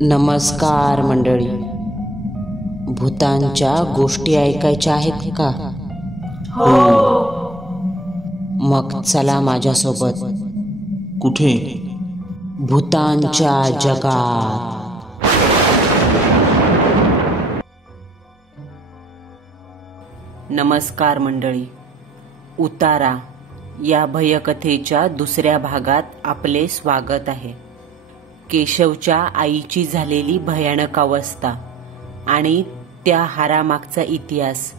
नमस्कार मंडळी. भूतांच्या गोष्टी ऐकायच्या आहेत का? मग चला माझ्यासोबत. कुठे? भूतांच्या जगात. नमस्कार मंडळी. उतारा या भयकथेच्या दुसऱ्या भागात आपले स्वागत आहे. केशवच्या आईची झालेली भयानक अवस्था आणि त्या हारामागचा इतिहास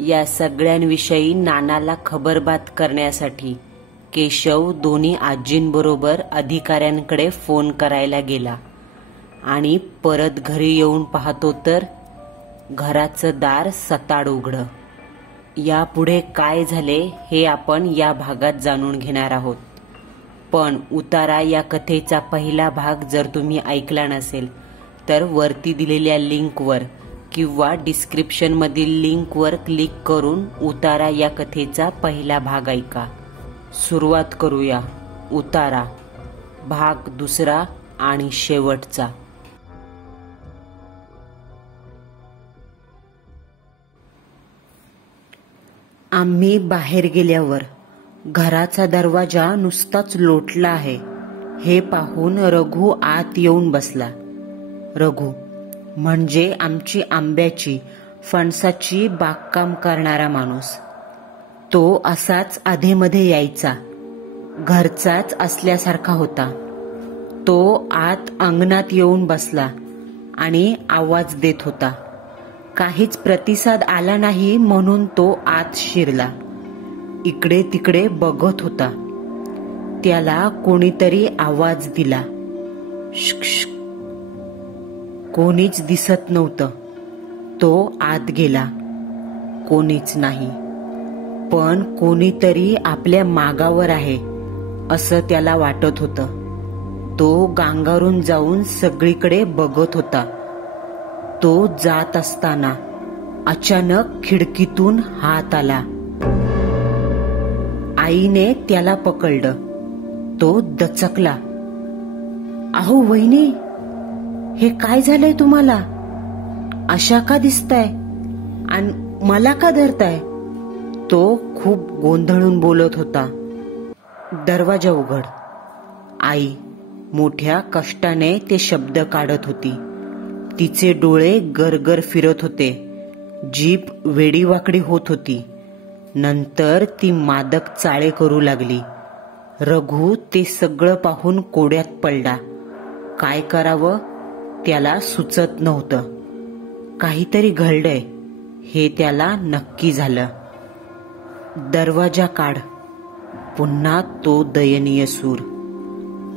या सगळ्यांविषयी नानाला खबरबात करण्यासाठी केशव दोन्ही आजींबरोबर अधिकाऱ्यांकडे फोन करायला गेला आणि परत घरी येऊन पाहतो तर घराचं दार सताड उघडं. यापुढे काय झाले हे आपण या भागात जाणून घेणार आहोत. पण उतारा या कथेचा पहिला भाग जर तुम्ही ऐकला नसेल तर वरती दिलेल्या लिंकवर किंवा डिस्क्रिप्शनमधील लिंकवर क्लिक करून उतारा या कथेचा पहिला भाग ऐका. सुरुवात करूया. उतारा भाग दुसरा आणि शेवटचा. आम्ही बाहेर गेल्यावर घराचा दरवाजा नुसताच लोटला आहे हे पाहून रघु आत येऊन बसला. रघु म्हणजे आमची आंब्याची फणसाची बागकाम करणारा माणूस. तो असाच अधेमध्ये यायचा. घरचाच असल्यासारखा होता. तो आत अंगणात येऊन बसला आणि आवाज देत होता. काहीच प्रतिसाद आला नाही म्हणून तो आत शिरला. इकडे तिकडे बघत होता. त्याला कोणीतरी आवाज दिला. श्क. कोणीच दिसत नव्हतं. तो आत गेला. कोणीच नाही. पण कोणीतरी आपल्या मागावर आहे असं त्याला वाटत होतं. तो गांगारून जाऊन सगळीकडे बघत होता. तो जात असताना अचानक खिडकीतून हात आला. आईने त्याला पकडलं. तो दचकला. अहो वहिनी, हे काय झालंय तुम्हाला? अशा का दिसताय आणि मला का धरताय? तो खूप गोंधळून बोलत होता. दरवाजा उघड. आई मोठ्या कष्टाने ते शब्द काढत होती. तिचे डोळे गरगर फिरत होते. जीभ वेडीवाकडी होत होती. नंतर ती मादक चाळे करू लागली. रघु ते सगळं पाहून कोड्यात पडला. काय करावं त्याला सुचत नव्हतं. काहीतरी घडलंय हे त्याला नक्की झालं. दरवाजा काढ. पुन्हा तो दयनीय सूर.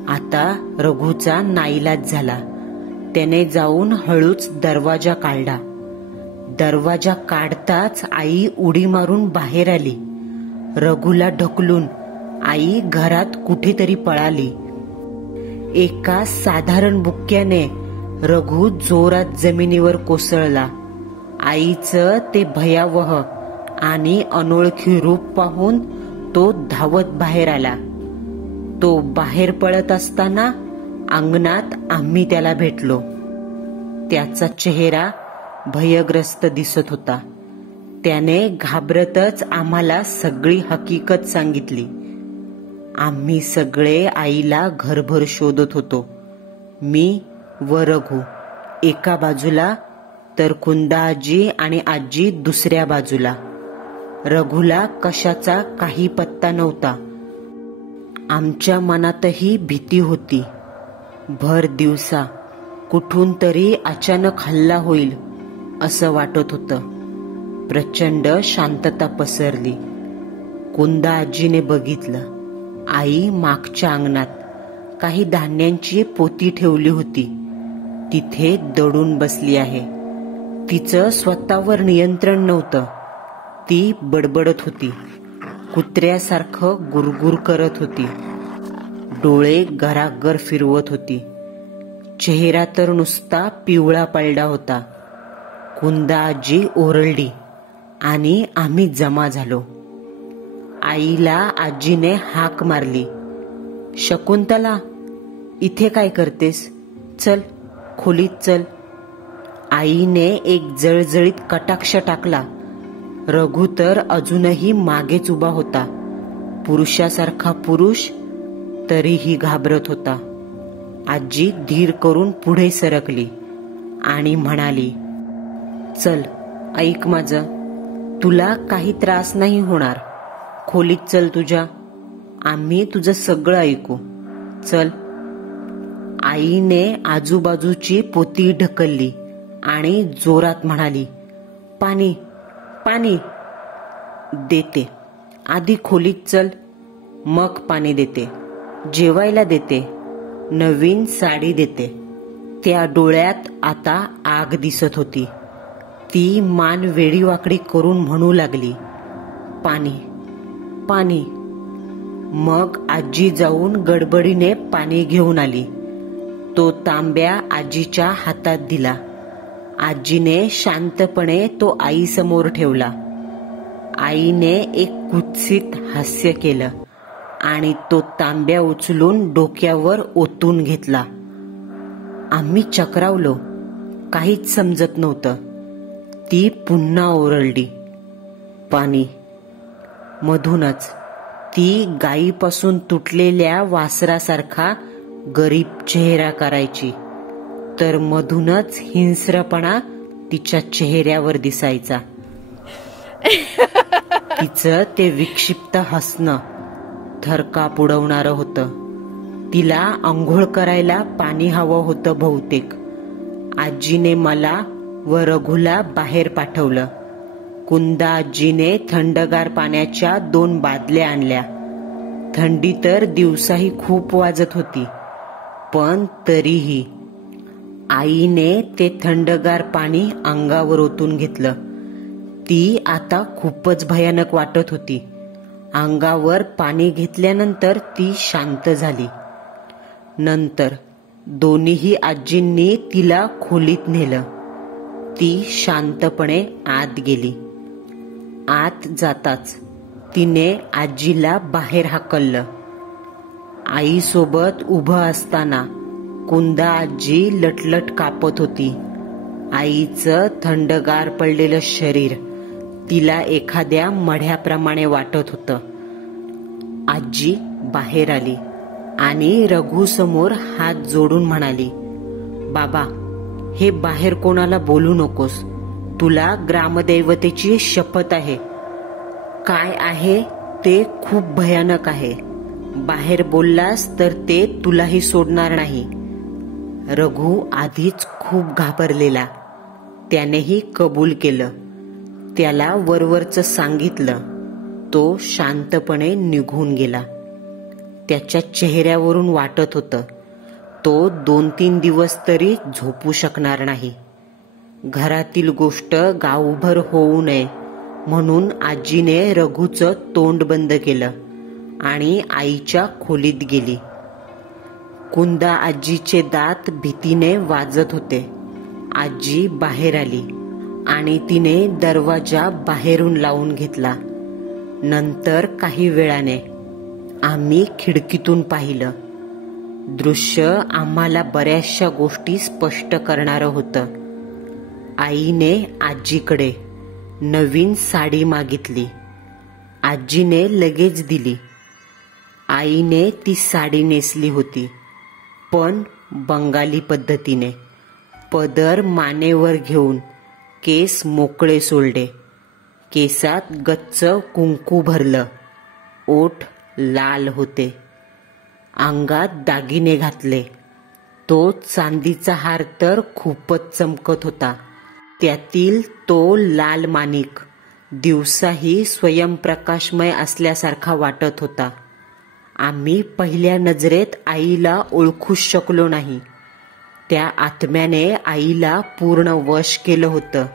आता रघुचा नाईलाज झाला. त्याने जाऊन हळूच दरवाजा काढला. दरवाजा काढताच आई उडी मारून बाहेर आली. रघुला ढकलून आई घरात कुठेतरी पळाली. एका साधारण बुक्क्याने रघु जोरात जमिनीवर कोसळला. आईचं ते भयावह आणि अनोळखी रूप पाहून तो धावत बाहेर आला. तो बाहेर पळत असताना अंगणात आम्ही त्याला भेटलो. त्याचा चेहरा भयग्रस्त दिसत होता. त्याने घाबरतच आम्हाला सगळी हकीकत सांगितली. आम्ही सगळे आईला घरभर शोधत होतो. मी व रघु एका बाजूला तर कुंदा आजी आणि आजी दुसऱ्या बाजूला. रघुला कशाचा काही पत्ता नव्हता. आमच्या मनातही भीती होती. भर दिवसा कुठून तरी अचानक हल्ला होईल असं वाटत होतं. प्रचंड शांतता पसरली. कुंदा आजीने बघितलं. आई मागच्या अंगणात काही धान्यांची पोती ठेवली होती. तिथे दडून बसली आहे. तिचं स्वतःवर नियंत्रण नव्हतं. ती बडबडत होती. कुत्र्यासारखं गुरगुर करत होती. डोळे गरागर फिरवत होती. चेहरा तर नुसता पिवळा पडला होता. कुंदा आजी ओरडली आणि आम्ही जमा झालो. आईला आजीने हाक मारली. शकुंतला, इथे काय करतेस? चल खोलीत चल. आईने एक जळजळीत कटाक्ष टाकला. रघु तर अजूनही मागेच उभा होता. पुरुषासारखा पुरुष, तरीही घाबरत होता. आजी धीर करून पुढे सरकली आणि म्हणाली, चल ऐक माझं, तुला काही त्रास नाही होणार. खोलीत चल तुझ्या, आम्ही तुझं सगळं ऐकू. चल. आईने आजूबाजूची पोती ढकलली आणि जोरात म्हणाली, पाणी पाणी. देते, आधी खोलीत चल, मग पाणी देते, जेवायला देते, नवीन साडी देते. त्या डोळ्यात आता आग दिसत होती. ती मान वेडीवाकडी करून म्हणू लागली, पाणी पाणी. मग आजी जाऊन गडबडीने पाणी घेऊन आली. तो तांब्या आजीच्या हातात दिला. आजीने शांतपणे तो आईसमोर ठेवला. आईने एक कुत्सित हास्य केलं आणि तो तांब्या उचलून डोक्यावर ओतून घेतला. आम्ही चक्रावलो, काहीच समजत नव्हतं. ती पुन्हा ओरडली, पाणी. मधूनच ती गायीपासून तुटलेल्या वासरासारखा गरीब चेहरा करायची, तर मधूनच हिंस्रपणा तिच्या चेहऱ्यावर दिसायचा. तिचं ते विक्षिप्त हसणं थरकाप उडवणारं होतं. तिला अंघोळ करायला पाणी हवं होतं बहुतेक. आजीने मला व रघुला बाहेर पाठवलं. कुंदा आजीने थंडगार पाण्याच्या 2 बादल्या आणल्या. थंडी तर दिवसाही खूप वाजत होती, पण तरीही आईने ते थंडगार पाणी अंगावर ओतून घेतलं. ती आता खूपच भयानक वाटत होती. अंगावर पाणी घेतल्यानंतर ती शांत झाली. नंतर दोन्हीही आजींनी तिला खोलीत नेलं. ती शांतपणे आत गेली. आत जाताच तिने आजीला बाहेर हाकललं. आईसोबत उभं असताना कुंदा आजी लटलट कापत होती. आईचं थंडगार पडलेलं शरीर तिला एखाद्या मढ्याप्रमाणे वाटत होतं. आजी बाहेर आली आणि रघु समोर हात जोडून म्हणाली, बाबा, हे बाहेर कोणाला बोलू नकोस. तुला ग्रामदैवतेची शपथ आहे. काय आहे ते खूप भयानक आहे. बाहेर बोललास तर ते तुलाही सोडणार नाही. रघु आधीच खूप घाबरलेला. त्यानेही कबूल केलं. त्याला वरवरचं सांगितलं. तो शांतपणे निघून गेला. त्याच्या चेहऱ्यावरून वाटत होतं तो 2-3 दिवस तरी झोपू शकणार नाही. घरातील गोष्ट गावभर होऊ नये म्हणून आजीने रघुचं तोंड बंद केलं आणि आईच्या खोलीत गेली. कुंदा आजीचे दात भीतीने वाजत होते. आजी बाहेर आली आणि तिने दरवाजा बाहेरून लावून घेतला. नंतर काही वेळाने आम्ही खिडकीतून पाहिलं. दृश्य आम्हाला बऱ्याचशा गोष्टी स्पष्ट करणारं होतं. आईने आजीकडे नवीन साडी मागितली. आजीने लगेच दिली. आईने ती साडी नेसली होती, पण बंगाली पद्धतीने. पदर मानेवर घेऊन केस मोकळे सोडले. केसात गच्च कुंकू भरलं. ओठ लाल होते. अंगात दागिने घातले. तो चांदीचा हार तर खूपच चमकत होता. त्यातील तो लाल माणिक दिवसाही स्वयंप्रकाशमय असल्यासारखा वाटत होता. आम्ही पहिल्या नजरेत आईला ओळखूच शकलो नाही. त्या आत्म्याने आईला पूर्ण वश केलं होतं.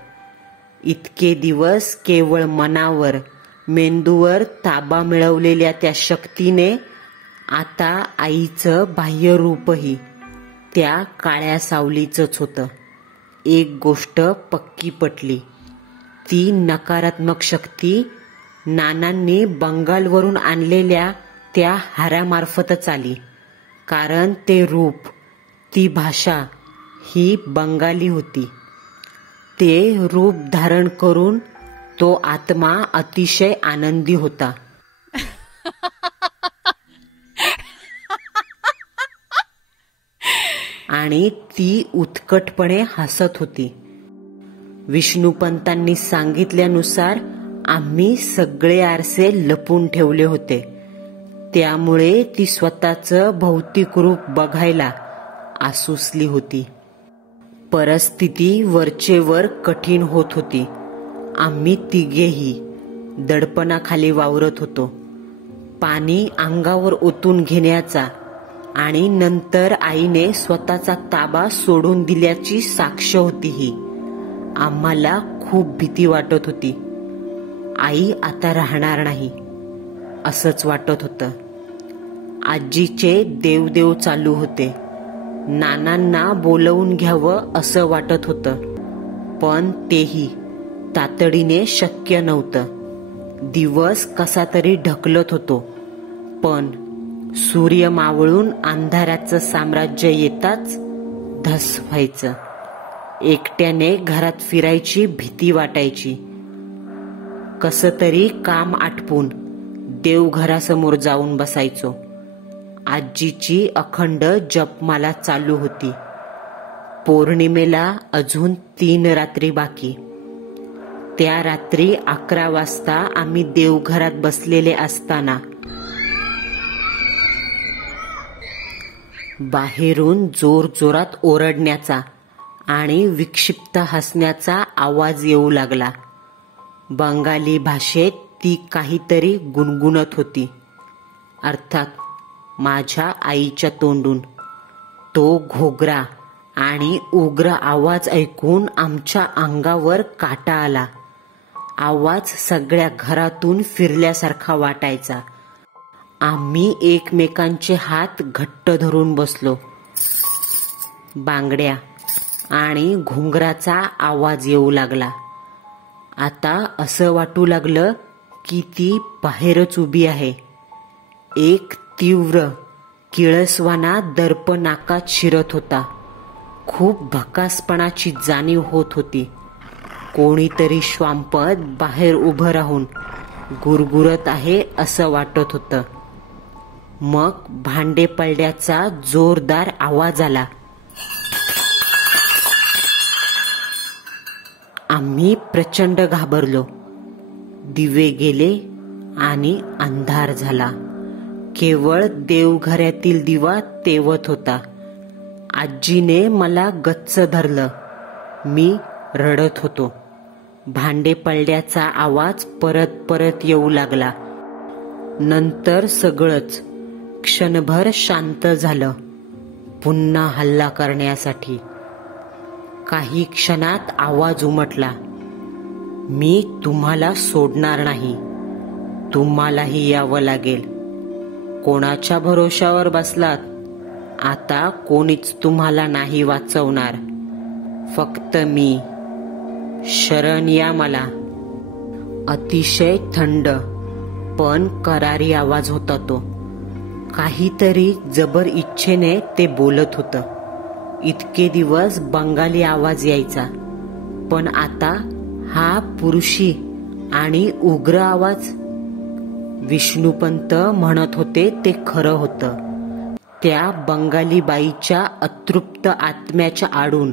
इतके दिवस केवळ मनावर, मेंदूवर ताबा मिळवलेल्या त्या शक्तीने आता आईचं बाह्य रूपही त्या काळ्या सावलीचंच होतं. एक गोष्ट पक्की पटली. ती नकारात्मक शक्ती नानांनी बंगालवरून आणलेल्या त्या हारामार्फतच आली. कारण ते रूप, ती भाषा, ही बंगाली होती. ते रूप धारण करून तो आत्मा अतिशय आनंदी होता. आणि ती उत्कटपणे हसत होती. विष्णुपंतांनी सांगितल्यानुसार आम्ही सगळे आरसे लपून ठेवले होते. त्यामुळे ती स्वतःचं भौतिक रूप बघायला आसुसली होती. परिस्थिती वरचेवर कठीण होत होती. आम्ही तिघेही दडपणाखाली वावरत होतो. पाणी अंगावर ओतून घेण्याचा आणि नंतर आईने स्वतःचा ताबा सोडून दिल्याची साक्ष होती ही. आम्हाला खूप भीती वाटत होती. आई आता राहणार नाही असंच वाटत होतं. आजीचे देवदेव चालू होते. नानांना बोलवून घ्यावं असं वाटत होतं, पण तेही तातडीने शक्य नव्हतं. दिवस कसा तरी ढकलत होतो, पण सूर्य मावळून अंधाराचं साम्राज्य येताच धस व्हायचं. एकट्याने घरात फिरायची भीती वाटायची. कसं तरी काम आटपून देवघरासमोर जाऊन बसायचो. आजीची अखंड जपमाला चालू होती. पौर्णिमेला अजून 3 रात्री बाकी. त्या रात्री 11 वाजता आम्ही देवघरात बसलेले असताना बाहेरून जोरजोरात ओरडण्याचा आणि विक्षिप्त हसण्याचा आवाज येऊ लागला. बंगाली भाषेत ती काहीतरी गुणगुणत होती. अर्थात माझ्या आईच्या तोंडून. तो घोगरा आणि उग्र आवाज ऐकून आमच्या अंगावर काटा आला. आवाज सगळ्या घरातून फिरल्यासारखा वाटायचा. आम्ही एकमेकांचे हात घट्ट धरून बसलो. बांगड्या आणि घुंगराचा आवाज येऊ लागला. आता असं वाटू लागलं की ती बाहेरच उभी आहे. एक तीव्र किळसवाना दर्प नाकात शिरत होता. खूप भकासपणाची जाणीव होत होती. कोणीतरी श्वांपत बाहेर उभं राहून गुरगुरत आहे असं वाटत होतं. मग भांडे पडल्याचा जोरदार आवाज आला. आम्ही प्रचंड घाबरलो. दिवे गेले आणि अंधार झाला. केवळ देवघरातील दिवा तेवत होता. आजीने मला गच्च धरलं. मी रडत होतो. भांडे पडल्याचा आवाज परत परत येऊ लागला. नंतर सगळंच क्षणभर शांत झालं. पुन्हा हल्ला करण्यासाठी. काही क्षणात आवाज उमटला. मी तुम्हाला सोडणार नाही. तुम्हालाही यावं लागेल. कोणाच्या भरोशावर बसलात? आता कोणीच तुम्हाला नाही वाचवणार. फक्त मी. शरण या मला. अतिशय थंड पण करारी आवाज होता तो. काहीतरी जबर इच्छेने ते बोलत होतं. इतके दिवस बंगाली आवाज यायचा, पण आता हा पुरुषी आणि उग्र आवाज. विष्णुपंत म्हणत होते ते खरं होतं. त्या बंगाली बाईच्या अतृप्त आत्म्याच्या आडून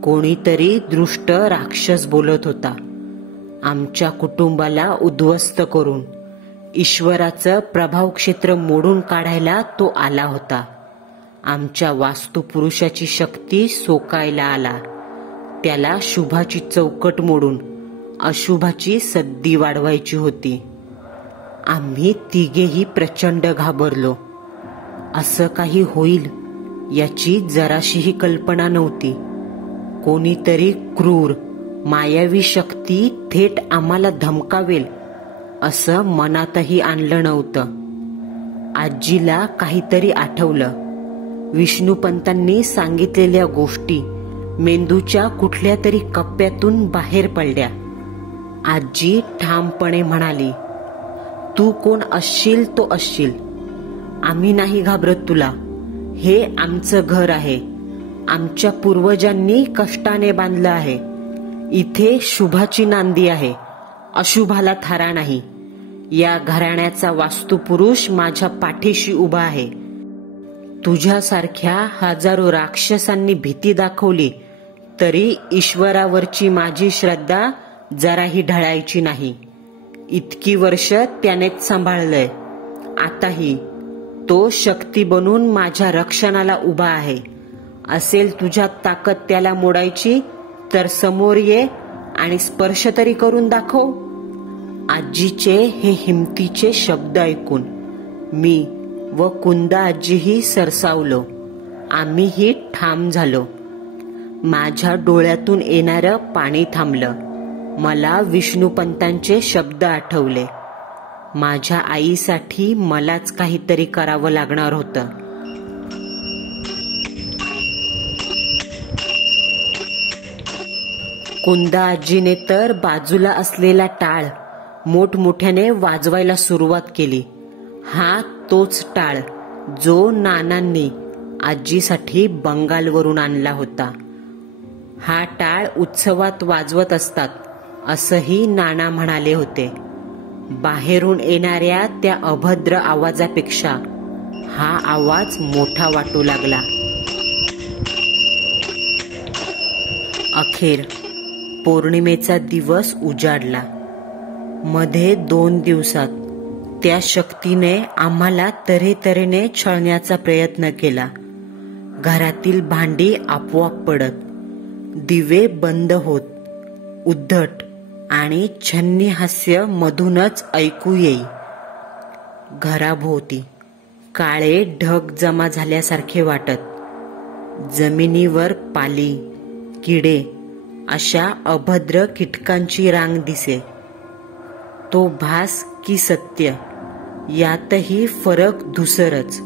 कोणीतरी दृष्ट राक्षस बोलत होता. आमच्या कुटुंबाला उद्ध्वस्त करून ईश्वराचं प्रभाव क्षेत्र मोडून काढायला तो आला होता. आमच्या वास्तुपुरुषाची शक्ती सोकायला आला. त्याला शुभाची चौकट मोडून अशुभाची सद्दी वाढवायची होती. आम्ही तिघेही प्रचंड घाबरलो. असं काही होईल याची जराशीही कल्पना नव्हती. कोणीतरी क्रूर मायावी शक्ती थेट आम्हाला धमकावेल असं मनातही आणलं नव्हतं. आजीला काहीतरी आठवलं. विष्णुपंतांनी सांगितलेल्या गोष्टी मेंदूच्या कुठल्या तरी कप्प्यातून बाहेर पडल्या. आजी ठामपणे म्हणाली, तू कोण असशील तो असशील. आम्ही नाही घाबरत तुला. हे आमचं घर आहे. आमच्या पूर्वजांनी कष्टाने बांधलं आहे. इथे शुभाची नांदी आहे, अशुभाला थारा नाही. या घराण्याचा वास्तुपुरुष माझ्या पाठीशी उभा आहे. तुझ्यासारख्या हजारो राक्षसांनी भीती दाखवली तरी ईश्वरावरची माझी श्रद्धा जराही ढळायची नाही. इतकी वर्ष त्यानेच सांभाळलंय. आताही तो शक्ती बनून माझ्या रक्षणाला उभा आहे. असेल तुझ्यात ताकद त्याला मोडायची तर समोर ये आणि स्पर्श तरी करून दाखव. आजीचे हे हिमतीचे शब्द ऐकून मी व कुंदा आजीही सरसावलो. आम्हीही ठाम झालो. माझ्या डोळ्यातून येणारं पाणी थांबलं. मला विष्णुपंतांचे शब्द आठवले. माझ्या आईसाठी मलाच काहीतरी करावं लागणार होतं. कुंदा आजीने तर बाजूला असलेला टाळ मोठमोठ्याने वाजवायला सुरुवात केली. हा तोच टाळ जो नानांनी आजीसाठी बंगालवरून आणला होता. हा टाळ उत्सवात वाजवत असतात असंही नाना म्हणाले होते. बाहेरून येणाऱ्या त्या अभद्र आवाजापेक्षा हा आवाज मोठा वाटू लागला. अखेर पौर्णिमेचा दिवस उजाडला. मध्ये 2 दिवसात त्या शक्तीने आम्हाला तऱ्हेतऱ्हेने छळण्याचा प्रयत्न केला. घरातील भांडी आपोआप पडत, दिवे बंद होत, उद्धट आणि छन्नी हास्य मधूनच ऐकू येई. घराभोवती काळे ढग जमा झाल्यासारखे वाटत. जमिनीवर पाली, किडे अशा अभद्र कीटकांची रांग दिसे. तो भास की सत्य यातही फरक धुसरच.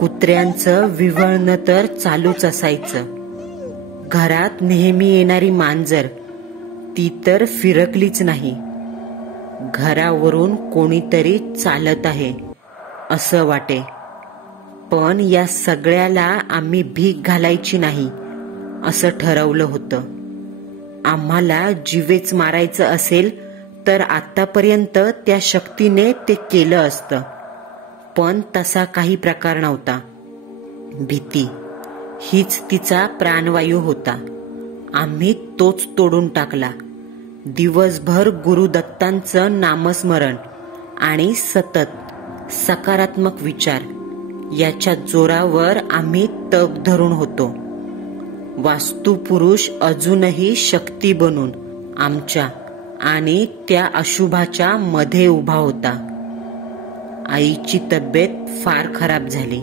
कुत्र्यांचं विव्हळणं तर चालूच असायचं. घरात नेहमी येणारी मांजर ती तर फिरकलीच नाही. घरावरून कोणीतरी चालत आहे असं वाटे. पण या सगळ्याला आम्ही भीक घालायची नाही असं ठरवलं होतं. आम्हाला जीवेच मारायचं असेल तर आतापर्यंत त्या शक्तीने ते केलं असतं. पण तसा काही प्रकार नव्हता. भीती हीच तिचा प्राणवायू होता. आम्ही तोच तोडून टाकला. दिवसभर गुरुदत्तांचं नामस्मरण आणि सतत सकारात्मक विचार याच्या जोरावर आम्ही तग धरून होतो. वास्तुपुरुष अजूनही शक्ती बनून आमच्या आणि त्या अशुभाच्या मध्ये उभा होता. आईची तब्येत फार खराब झाली.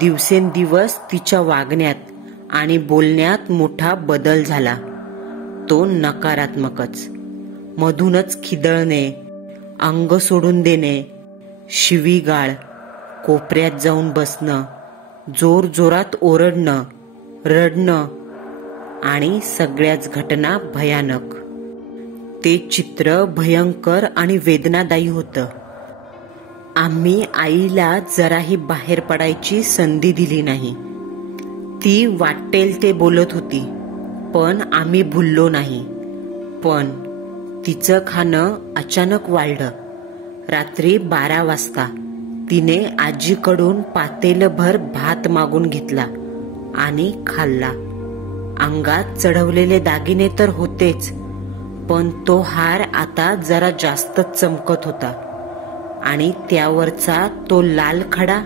दिवसेंदिवस तिच्या वागण्यात आणि बोलण्यात मोठा बदल झाला. तो नकारात्मकच. मधूनच खिदळणे, अंग सोडून देणे, शिवीगाळ, कोपऱ्यात जाऊन बसणं, जोर जोरात ओरडणं, रडणं आणि सगळ्याच घटना भयानक. ते चित्र भयंकर आणि वेदनादायी होतं. आम्ही आईला जराही बाहेर पडायची संधी दिली नाही. ती वाटेल ते बोलत होती पण आम्ही भुललो नाही. पण तिचं खाणं अचानक वाढलं. रात्री 12 वाजता तिने आजीकडून पातेलभर भात मागून घेतला आणि खाल्ला. अंगात चढवलेले दागिने तर होतेच, पण तो हार आता जरा जास्तच चमकत होता आणि त्यावरचा तो लाल खडा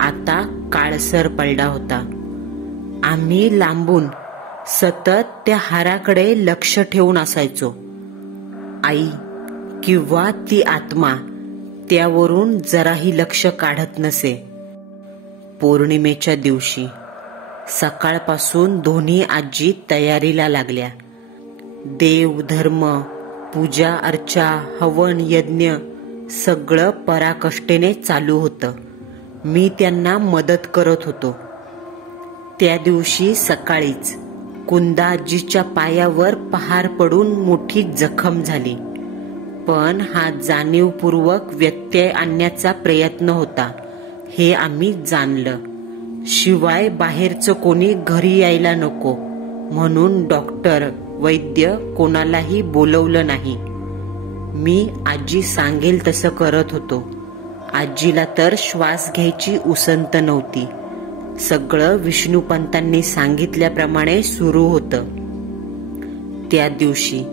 आता काळसर पडला होता. आम्ही लांबून सतत त्या हाराकडे लक्ष ठेवून असायचो. आई किंवा ती आत्मा त्यावरून जराही लक्ष काढत नसे. पौर्णिमेच्या दिवशी सकाळपासून दोन्ही आजी तयारीला लागल्या. देव धर्म, पूजा अर्चा, हवन यज्ञ सगळं पराकष्टेने चालू होतं. मी त्यांना मदत करत होतो. त्या दिवशी सकाळीच कुंदा आजीच्या पायावर पहार पडून मोठी जखम झाली. पण हा जाणीवपूर्वक व्यत्यय आणण्याचा प्रयत्न होता हे आम्ही जाणलं. शिवाय बाहेरचं कोणी घरी यायला नको म्हणून डॉक्टर वैद्य कोणालाही बोलवलं नाही. मी आजी सांगेल तसं करत होतो. आजीला तर श्वास घ्यायची उसंत नव्हती. सगळं विष्णुपंतांनी सांगितल्याप्रमाणे सुरू होतं. त्या दिवशी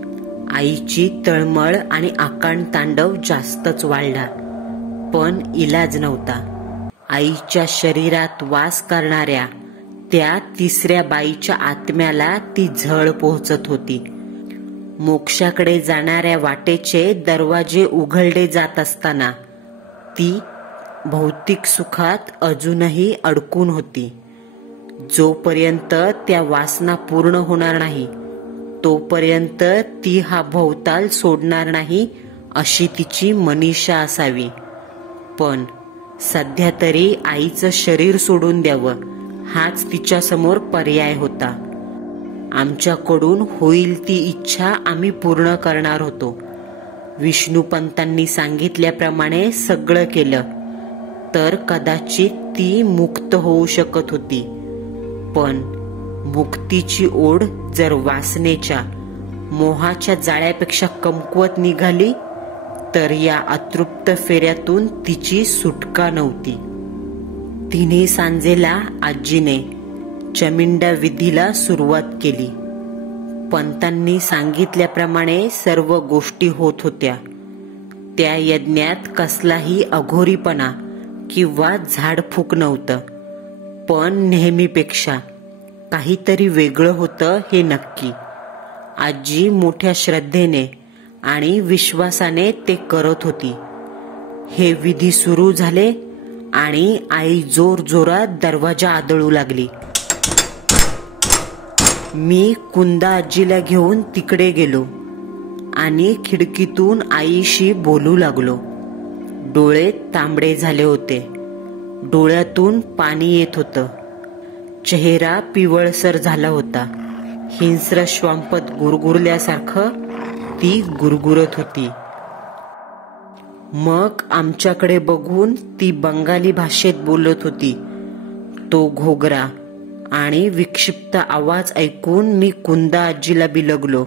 आईची तळमळ आणि आकांड तांडव जास्तच वाढला. पण इलाज नव्हता. आईच्या शरीरात वास करणाऱ्या त्या तिसऱ्या बाईच्या आत्म्याला ती झळ पोहोचत होती. मोक्षाकडे जाणाऱ्या वाटेचे दरवाजे उघडले जात असताना ती भौतिक सुखात अजूनही अडकून होती. जोपर्यंत त्या वासना पूर्ण होणार नाही तोपर्यंत ती हा भोवताल सोडणार नाही अशी तिची मनीषा असावी. पण सध्या तरी आईचं शरीर सोडून द्यावं हाच तिच्या समोर पर्याय होता. आमच्याकडून होईल ती इच्छा आम्ही पूर्ण करणार होतो. विष्णुपंतांनी सांगितल्याप्रमाणे सगळं केलं तर कदाचित ती मुक्त होऊ शकत होती. पण मुक्तीची ओढ जर वासनेच्या मोहाच्या जाळ्यापेक्षा कमकुवत निघाली तर या अतृप्त फेऱ्यातून तिची सुटका नव्हती. तिन्ही सांजेला आजीने चमिंडा विधीला सुरुवात केली. पंतांनी सांगितल्याप्रमाणे सर्व गोष्टी होत होत्या. त्या यज्ञात कसलाही अघोरीपणा किंवा झाडफूक नव्हतं. पण नेहमीपेक्षा काहीतरी वेगळं होतं हे नक्की. आजी मोठ्या श्रद्धेने आणि विश्वासाने ते करत होती. हे विधी सुरू झाले आणि आई जोर जोरात दरवाजा आदळू लागली. मी कुंदा आजीला घेऊन तिकडे गेलो आणि खिडकीतून आईशी बोलू लागलो. डोळे तांबडे झाले होते. डोळ्यातून पाणी येत होतं. चेहरा पिवळसर झाला होता. हिंस्र श्वांपत गुरगुरल्यासारखं ती गुरगुरत होती. मग आमच्याकडे बघून ती बंगाली भाषेत बोलत होती. तो घोगरा आणि विक्षिप्त आवाज ऐकून मी कुंदा आजीला बिलगलो.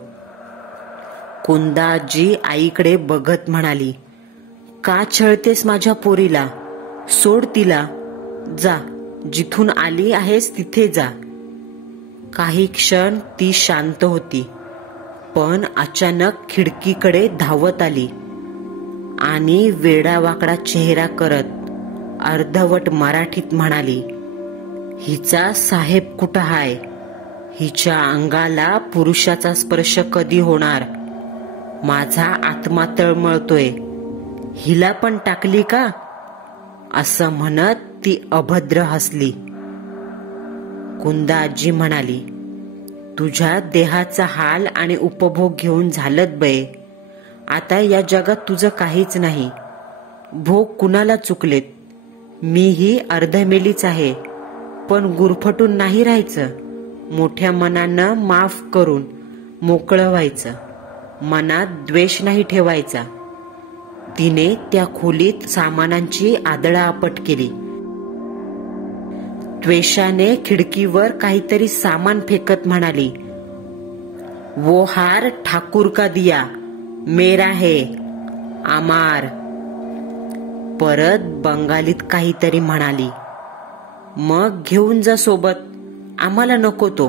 कुंदा आजी आईकडे बघत म्हणाली, का छळतेस माझ्या पोरीला? सोड तिला. जा, जिथून आली आहेस तिथे जा. काही क्षण ती शांत होती. पण अचानक खिडकीकडे धावत आली आणि वेडावाकडा चेहरा करत अर्धवट मराठीत म्हणाली, हिचा साहेब कुठं हाय? हिच्या अंगाला पुरुषाचा स्पर्श कधी होणार? माझा आत्मा तळमळतोय. हिला पण टाकली का? असं म्हणत ती अभद्र हसली. कुंदा आजी म्हणाली, तुझ्या देहाचा हाल आणि उपभोग घेऊन झालत बये. आता या जगात तुझं काहीच नाही. भोग कुणाला चुकलेत? मीही अर्धमेलीच आहे. पण गुरफटून नाही राहायचं. मोठ्या मनानं माफ करून मोकळं व्हायचं. मनात द्वेष नाही ठेवायचा. तिने त्या खोलीत सामानांची आदळाआपट केली. त्वेषाने खिडकीवर काहीतरी सामान फेकत म्हणाली, वो हार ठाकूर का दिया, मेरा है, आमार. परत बंगालीत काहीतरी म्हणाली. मग घेऊन जा सोबत. आम्हाला नको तो.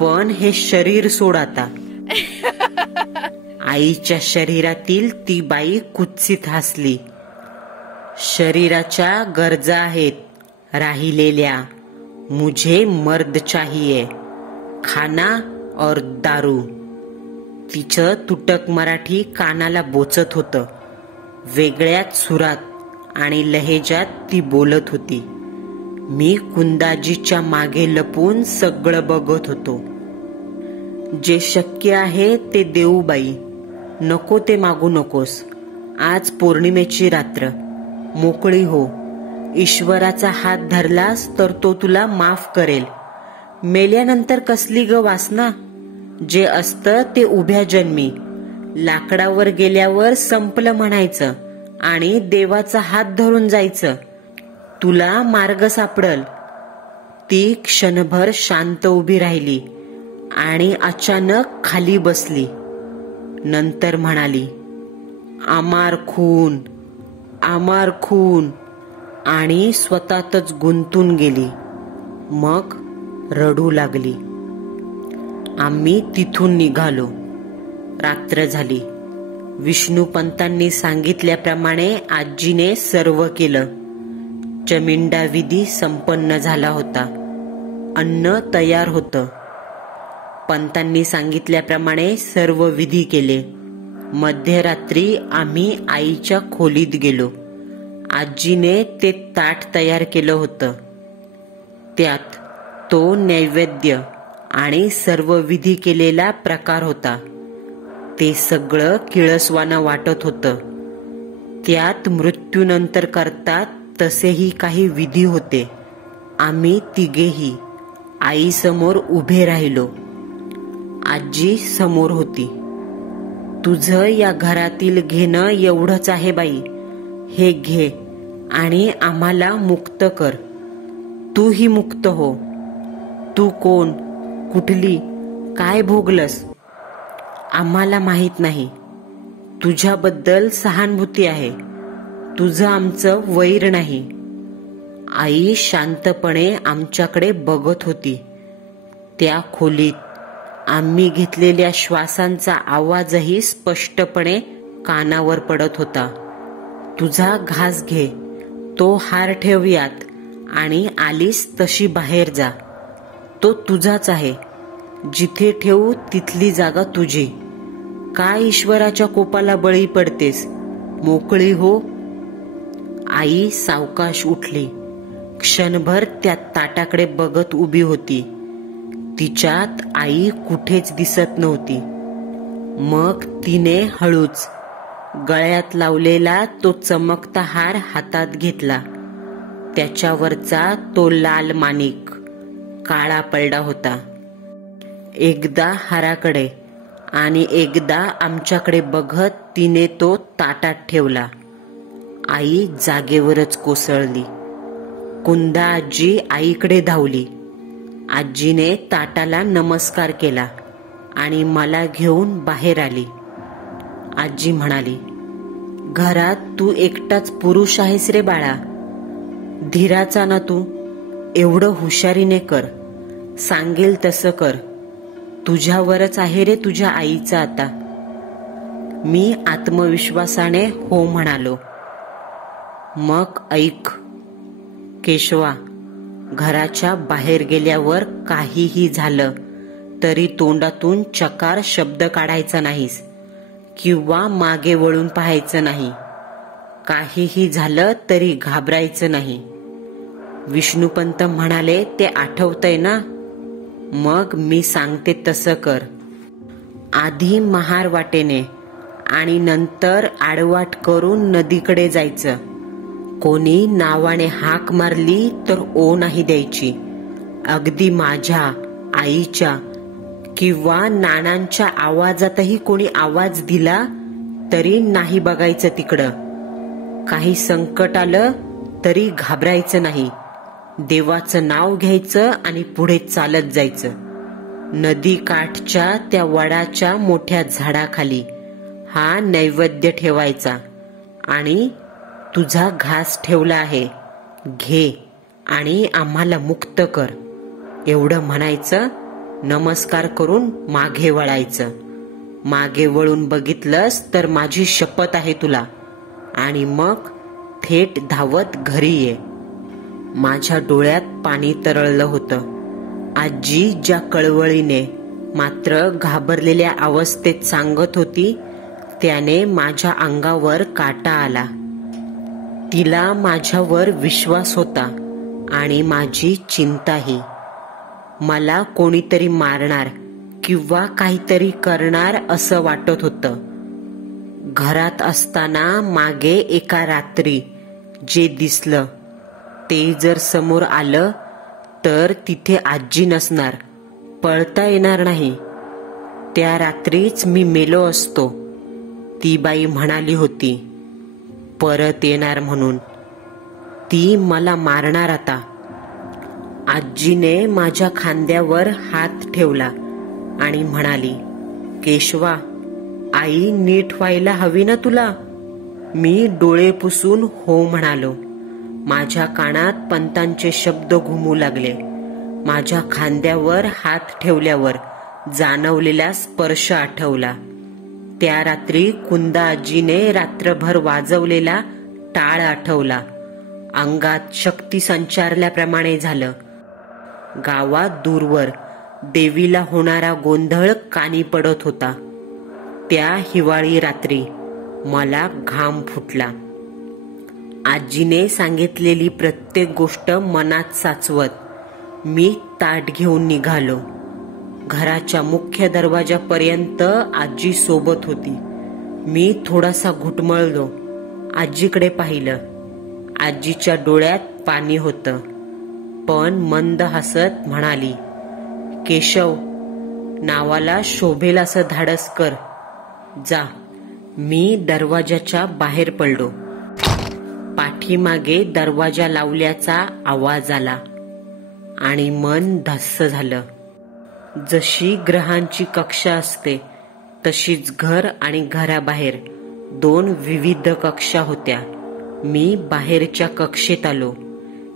पण हे शरीर सोड आता. आईच्या शरीरातील ती बाई कुत्सित हसली. शरीराच्या गरजा आहेत राहिलेल्या. मुझे मर्द चाहिए, खाना और दारू. तिचं तुटक मराठी कानाला बोचत होतं. वेगळ्याच सुरात आणि लहेजात ती बोलत होती. मी कुंदाजीच्या मागे लपून सगळं बघत होतो. जे शक्य आहे ते देऊ बाई. नको ते मागू नकोस. आज पौर्णिमेची रात्र. मोकळी हो. ईश्वराचा हात धरलास तर तो तुला माफ करेल. मेल्यानंतर कसली ग वासना? जे असतं ते उभ्या जन्मी. लाकडावर गेल्यावर संपलं म्हणायचं आणि देवाचा हात धरून जायचं. तुला मार्ग सापडल. ती क्षणभर शांत उभी राहिली आणि अचानक खाली बसली. नंतर म्हणाली, आमार खून, आमार खून, आणि स्वतःतच गुंतून गेली. मग रडू लागली. आम्ही तिथून निघालो. रात्र झाली. विष्णूपंतांनी सांगितल्याप्रमाणे आजीने सर्व केलं. चमिंडा विधी संपन्न झाला होता. अन्न तयार होतं. पंतांनी सांगितल्याप्रमाणे सर्व विधी केले. मध्यरात्री आम्ही आईच्या खोलीत गेलो. आजीने ते ताट तयार केलं होतं. त्यात तो नैवेद्य आणि सर्व विधी केलेला प्रकार होता. ते सगळं किळसवानं वाटत होतं. त्यात मृत्यूनंतर करतात तसेही काही विधी होते. आम्ही तिघेही आईसमोर उभे राहिलो. आजी समोर होती. तुझं या घरातील घेणं एवढंच आहे बाई. हे घे आणि आम्हाला मुक्त कर. तूही मुक्त हो. तू कोण, कुठली, काय भोगलस आम्हाला माहित नाही. तुझ्याबद्दल सहानुभूती आहे. तुझं आमचं वैर नाही. आई शांतपणे आमच्याकडे बघत होती. त्या खोलीत आम्ही घेतलेल्या श्वासांचा आवाजही स्पष्टपणे कानावर पडत होता. तुझा घास घे, तो हार ठेव यात, आणि आलीस तशी बाहेर जा. तो तुझाच आहे. जिथे ठेवू तिथली जागा तुझी. काय ईश्वराच्या कोपाला बळी पडतेस? मोकळी हो. आई सावकाश उठली. क्षणभर त्या ताटाकडे बघत उभी होती. तिच्यात आई कुठेच दिसत नव्हती. मग तिने हळूच गळ्यात लावलेला तो चमकता हार हातात घेतला. त्याच्यावरचा तो लाल माणिक काळा पडला होता. एकदा हाराकडे आणि एकदा आमच्याकडे बघत तिने तो ताटात ठेवला. आई जागेवरच कोसळली. कुंदा आजी आईकडे धावली. आजीने ताटाला नमस्कार केला आणि मला घेऊन बाहेर आली. आजी म्हणाली, घरात तू एकटाच पुरुष आहेस रे बाळा. धीराचा ना तू. एवढं हुशारीने कर. सांगेल तसं कर. तुझ्यावरच आहे रे तुझ्या आईचं आता. मी आत्मविश्वासाने हो म्हणालो. मग ऐक केशवा, घराच्या बाहेर गेल्यावर काहीही झालं तरी तोंडातून चकार शब्द काढायचा नाहीस किंवा मागे वळून पाहायचं नाही. काहीही झालं तरी घाबरायचं नाही. विष्णूपंत म्हणाले ते आठवतंय ना? मग मी सांगते तसं कर. आधी महार वाटेने आणि नंतर आडवाट करून नदीकडे जायचं. कोणी नावाने हाक मारली तर ओ नाही द्यायची. अगदी माझ्या, आईच्या किंवा नानांच्या आवाजातही कोणी आवाज दिला तरी नाही बघायचं तिकडं. काही संकट आलं तरी घाबरायचं नाही. देवाचं नाव घ्यायचं आणि पुढे चालत जायचं. नदी काठच्या त्या वडाच्या मोठ्या झाडाखाली हा नैवेद्य ठेवायचा आणि तुझा घास ठेवला आहे, घे आणि आम्हाला मुक्त कर. एवढं म्हणायचं. नमस्कार करून मागे वळायचं. मागे वळून बघितलंस तर माझी शपथ आहे तुला. आणि मग थेट धावत घरी ये. माझ्या डोळ्यात पाणी तरळलं होतं. आजी ज्या कळवळीने मात्र घाबरलेल्या अवस्थेत सांगत होती त्याने माझ्या अंगावर काटा आला. तिला माझ्यावर विश्वास होता आणि माझी चिंताही. मला कोणीतरी मारणार किंवा काहीतरी करणार असं वाटत होतं. घरात असताना मागे एका रात्री जे दिसलं ते जर समोर आलं तर तिथे आजी नसणार. पळता येणार नाही. त्या रात्रीच मी मेलो असतो. ती बाई म्हणाली होती परत येणार म्हणून. ती मला मारणार आता. आजीने माझ्या खांद्यावर हात ठेवला आणि म्हणाली, केशवा, आई नीट व्हायला हवी ना तुला? मी डोळे पुसून हो म्हणालो. माझ्या कानात पंतांचे शब्द घुमू लागले. माझ्या खांद्यावर हात ठेवल्यावर जाणवलेला स्पर्श आठवला. त्या रात्री कुंदा आजीने रात्रभर वाजवलेला टाळ आठवला. अंगात शक्ती संचारल्याप्रमाणे झालं. गावात दूरवर देवीला होणारा गोंधळ कानी पडत होता. त्या हिवाळी रात्री मला घाम फुटला. आजीने सांगितलेली प्रत्येक गोष्ट मनात साचवत मी ताट घेऊन निघालो. घराच्या मुख्य दरवाजापर्यंत आजी सोबत होती. मी थोडासा घुटमळलो. आजीकडे पाहिलं. आजीच्या डोळ्यात पाणी होतं, पण मंद हसत म्हणाली, केशव, नावाला शोभेल असं धाडस कर. जा. मी दरवाजाच्या बाहेर पडलो. पाठीमागे दरवाजा लावल्याचा आवाज आला आणि मन धस्स झालं. जशी ग्रहांची कक्षा असते तशीच घर आणि घराबाहेर 2 विविध कक्षा होत्या. मी बाहेरच्या कक्षेत आलो.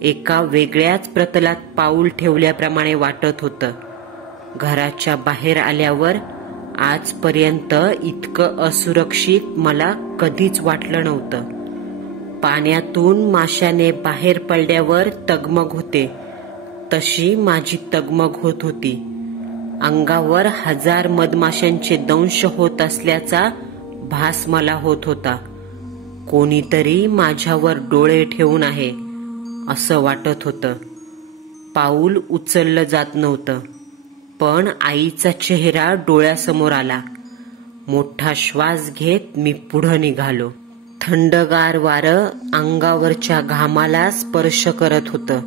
एका वेगळ्याच प्रतलात पाऊल ठेवल्याप्रमाणे वाटत होतं. घराच्या बाहेर आल्यावर आजपर्यंत इतकं असुरक्षित मला कधीच वाटलं नव्हतं. पाण्यातून माशाने बाहेर पडल्यावर तगमग होते तशी माझी तगमग होत होती. अंगावर 1000 मधमाशांचे दंश होत असल्याचा भास मला होत होता. कोणीतरी माझ्यावर डोळे ठेवून आहे असं वाटत होतं. पाऊल उचललं जात नव्हतं, पण आईचा चेहरा डोळ्यासमोर आला. मोठा श्वास घेत मी पुढे निघालो. थंडगार वारं अंगावरच्या घामाला स्पर्श करत होतं.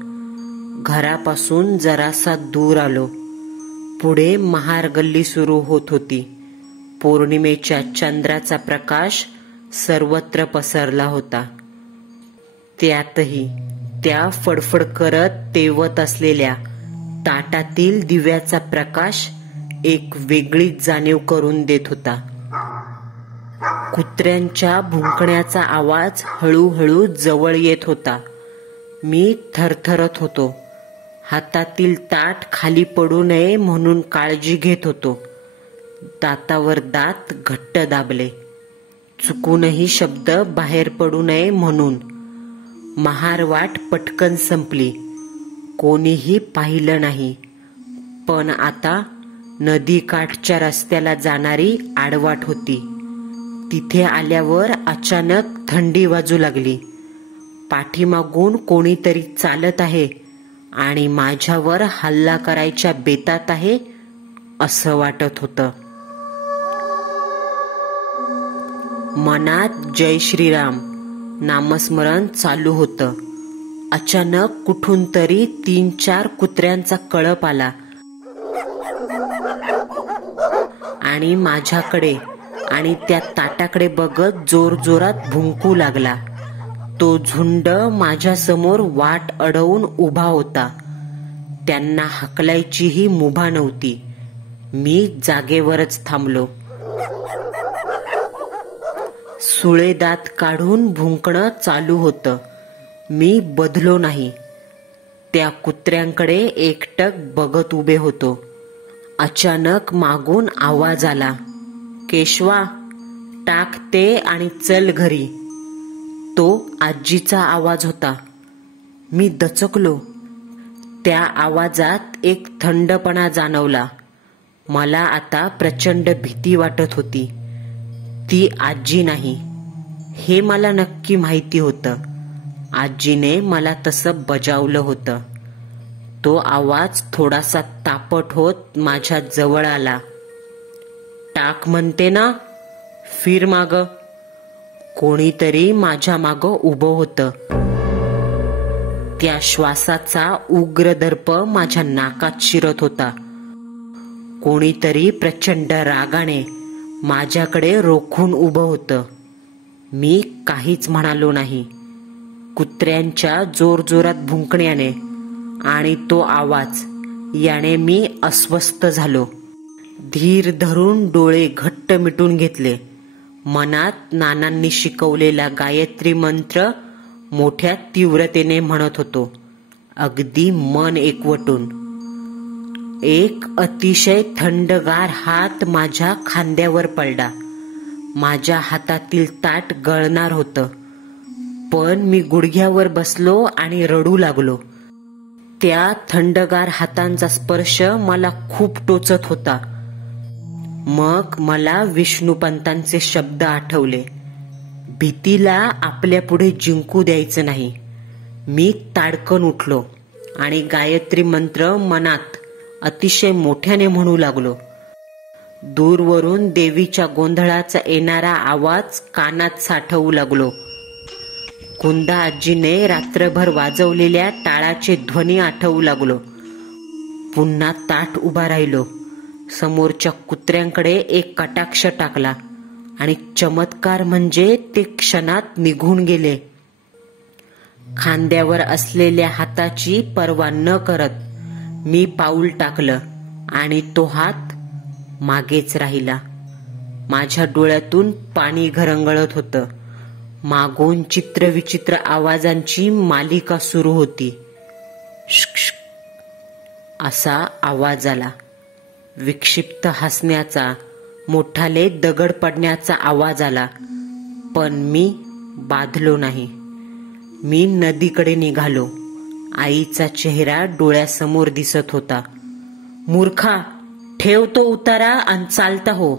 घरापासून जरासा दूर आलो. पुढे महार गल्ली सुरू होत होती. पौर्णिमेच्या चंद्राचा प्रकाश सर्वत्र पसरला होता. त्यातही त्या फडफड करत तेवत असलेल्या ताटातील दिव्याचा प्रकाश एक वेगळीच जाणीव करून देत होता. कुत्र्यांच्या भुंकण्याचा आवाज हळूहळू जवळ येत होता. मी थरथरत होतो. हातातील ताट खाली पडू नये म्हणून काळजी घेत होतो. दातावर दात घट्ट दाबले. चुकूनही शब्द बाहेर पडू नये म्हणून. महारवाट पटकन संपली. कोणीही पाहिलं नाही. पण आता नदीकाठच्या रस्त्याला जाणारी आडवाट होती. तिथे आल्यावर अचानक थंडी वाजू लागली. पाठीमागून कोणीतरी चालत आहे आणि माझ्यावर हल्ला करायच्या बेतात आहे असं वाटत होतं. मनात जय श्रीराम नामस्मरण चालू होतं. अचानक कुठून तरी 3-4 कुत्र्यांचा कळप आला आणि माझ्याकडे आणि त्या ताटाकडे बघत जोरजोरात भुंकू लागला. तो झुंड माझ्यासमोर वाट अडवून उभा होता. त्यांना हकलायचीही मुभा नव्हती. मी जागेवरच थांबलो. सुळे दात काढून भुंकणं चालू होतं. मी बदलो नाही. त्या कुत्र्यांकडे एकटक बघत उभे होतो. अचानक मागून आवाज आला, केशवा, टाक ते आणि चल घरी. तो आजीचा आवाज होता. मी दचकलो. त्या आवाजात एक थंडपणा जाणवला. मला आता प्रचंड भीती वाटत होती. ती आजी नाही हे मला नक्की माहिती होतं. आजीने मला तसं बजावलं होतं. तो आवाज थोडासा तापट होत माझ्या जवळ आला. टाक म्हणते ना, फिर माग. कोणीतरी माझ्या माग उभं होतं. त्या श्वासाचा उग्र दर्प माझ्या नाकात शिरत होता. कोणीतरी प्रचंड रागाने माझ्याकडे रोखून उभं होतं. मी काहीच म्हणालो नाही. कुत्र्यांच्या जोरजोरात भुंकण्याने आणि तो आवाज याने मी अस्वस्थ झालो. धीर धरून डोळे घट्ट मिटून घेतले. मनात नानांनी शिकवलेला गायत्री मंत्र मोठ्या तीव्रतेने म्हणत होतो, अगदी मन एकवटून. एक अतिशय थंडगार हात माझ्या खांद्यावर पडला. माझ्या हातातील ताट गळणार होतं, पण मी गुडघ्यावर बसलो आणि रडू लागलो. त्या थंडगार हातांचा स्पर्श मला खूप टोचत होता. मग मला विष्णुपंतांचे शब्द आठवले, भीतीला आपल्या पुढे जिंकू द्यायचं नाही. मी ताडकन उठलो आणि गायत्री मंत्र मनात अतिशय मोठ्याने म्हणू लागलो. दूरवरून देवीच्या गोंधळाचा येणारा आवाज कानात साठवू लागलो. कुंदा आजीने रात्रभर वाजवलेल्या टाळाचे ध्वनी आठवू लागलो. पुन्हा ताठ उभा राहिलो. समोरच्या कुत्र्यांकडे एक कटाक्ष टाकला आणि चमत्कार म्हणजे ते क्षणात निघून गेले. खांद्यावर असलेल्या हाताची पर्वा न करत मी पाऊल टाकलं आणि तो हात मागेच राहिला. माझ्या डोळ्यातून पाणी घरंगळत होतं. मागून चित्रविचित्र आवाजांची मालिका सुरू होती. श्क असा आवाज आला. विक्षिप्त हसण्याचा, मोठाले दगड पडण्याचा आवाज आला, पण मी बाधलो नाही. मी नदीकडे निघालो. आईचा चेहरा डोळ्यासमोर दिसत होता. मूर्खा, ठेव तो उतारा आणि चालता हो.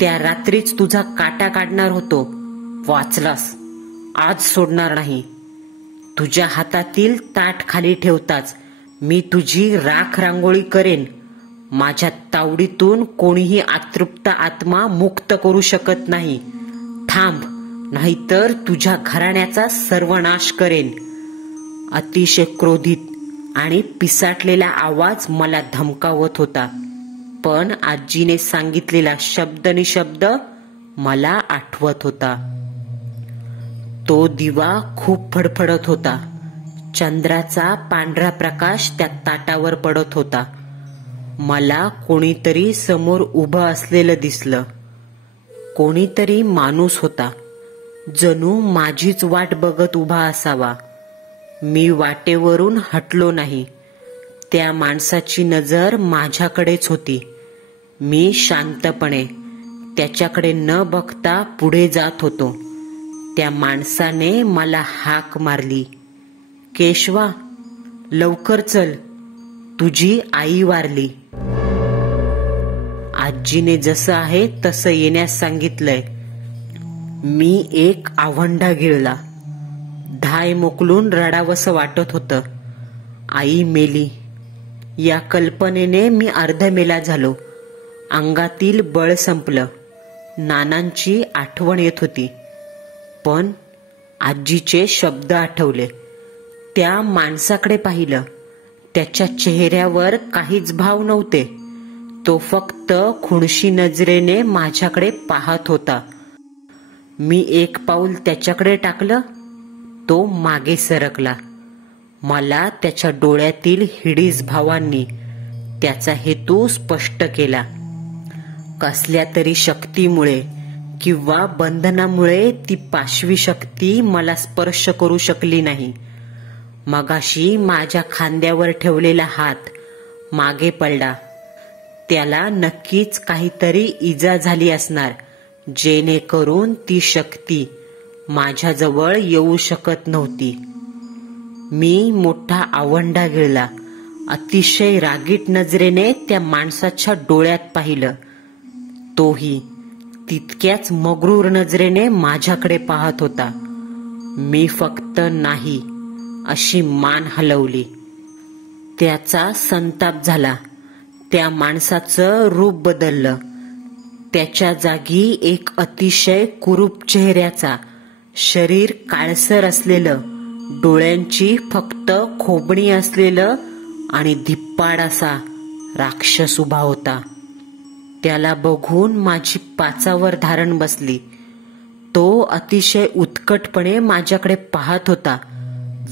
त्या रात्रीच तुझा काटा काढणार होतो. वाचलास. आज सोडणार नाही. तुझ्या हातातील ताट खाली ठेवताच मी तुझी राख रांगोळी करेन. माझ्या तावडीतून कोणीही अतृप्त आत्मा मुक्त करू शकत नाही. थांब, नाहीतर तुझ्या घराण्याचा सर्वनाश करेन. अतिशय क्रोधित आणि पिसाटलेला आवाज मला धमकावत होता, पण आजीने सांगितलेला शब्दनिशब्द मला आठवत होता. तो दिवा खूप फडफडत होता. चंद्राचा पांढरा प्रकाश त्या ताटावर पडत होता. मला कोणीतरी समोर उभं असलेलं दिसलं. कोणीतरी माणूस होता, जणू माझीच वाट बघत उभा असावा. मी वाटेवरून हटलो नाही. त्या माणसाची नजर माझ्याकडेच होती. मी शांतपणे त्याच्याकडे न बघता पुढे जात होतो. त्या माणसाने मला हाक मारली, केशवा, लवकर चल, तुझी आई वारली. आजीने जसं आहे तसं येण्यास सांगितलंय. मी एक आवंढा गिळला. धाय मोकलून रडावंसं वाटत होतं. आई मेली या कल्पनेने मी अर्धमेला झालो. अंगातील बळ संपलं. नानांची आठवण येत होती, पण आजीचे शब्द आठवले. त्या माणसाकडे पाहिलं. त्याच्या चेहऱ्यावर काहीच भाव नव्हते. तो फक्त खुणशी नजरेने माझ्याकडे पाहत होता. मी एक पाऊल त्याच्याकडे टाकलं. तो मागे सरकला. मला त्याच्या डोळ्यातील हिडीस भावांनी त्याचा हेतू स्पष्ट केला. कसल्या तरी शक्तीमुळे किंवा बंधनामुळे ती पाशवी शक्ती मला स्पर्श करू शकली नाही. मगाशी माझ्या खांद्यावर ठेवलेला हात मागे पडला. त्याला नक्कीच काहीतरी इजा झाली असणार, जेणेकरून ती शक्ती माझ्याजवळ येऊ शकत नव्हती. मी मोठा आवंढा गिळला. अतिशय रागीट नजरेने त्या माणसाच्या डोळ्यात पाहिलं. तोही तितक्याच मग्रूर नजरेने माझ्याकडे पाहत होता. मी फक्त नाही अशी मान हलवली. त्याचा संताप झाला. त्या माणसाचं रूप बदललं. त्याच्या जागी एक अतिशय कुरूप चेहऱ्याचा, शरीर काळसर असलेलं, डोळ्यांची फक्त खोबणी असलेलं आणि धिप्पाड असा राक्षस उभा होता. त्याला बघून माझी पाचावर धारण बसली. तो अतिशय उत्कटपणे माझ्याकडे पाहत होता.